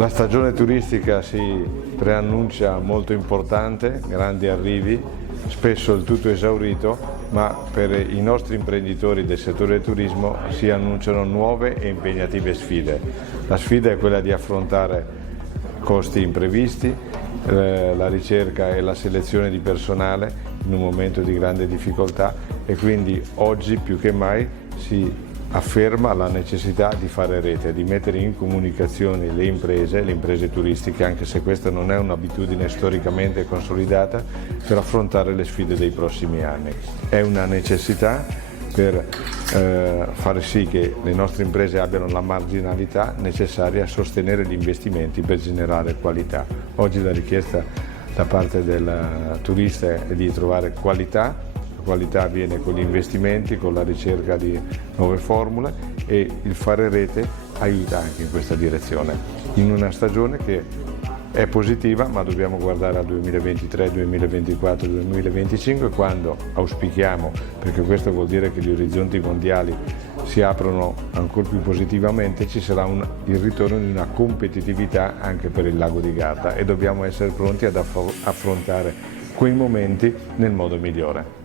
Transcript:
La stagione turistica si preannuncia molto importante, grandi arrivi, spesso il tutto esaurito, ma per i nostri imprenditori del settore del turismo si annunciano nuove e impegnative sfide. La sfida è quella di affrontare costi imprevisti, la ricerca e la selezione di personale in un momento di grande difficoltà, e quindi oggi più che mai si afferma la necessità di fare rete, di mettere in comunicazione le imprese turistiche, anche se questa non è un'abitudine storicamente consolidata, per affrontare le sfide dei prossimi anni. È una necessità per fare sì che le nostre imprese abbiano la marginalità necessaria a sostenere gli investimenti per generare qualità. Oggi la richiesta da parte del turista è di trovare qualità. La qualità avviene con gli investimenti, con la ricerca di nuove formule, e il fare rete aiuta anche in questa direzione. In una stagione che è positiva, ma dobbiamo guardare al 2023, 2024, 2025, quando auspichiamo, perché questo vuol dire che gli orizzonti mondiali si aprono ancora più positivamente, ci sarà il ritorno di una competitività anche per il lago di Garda, e dobbiamo essere pronti ad affrontare quei momenti nel modo migliore.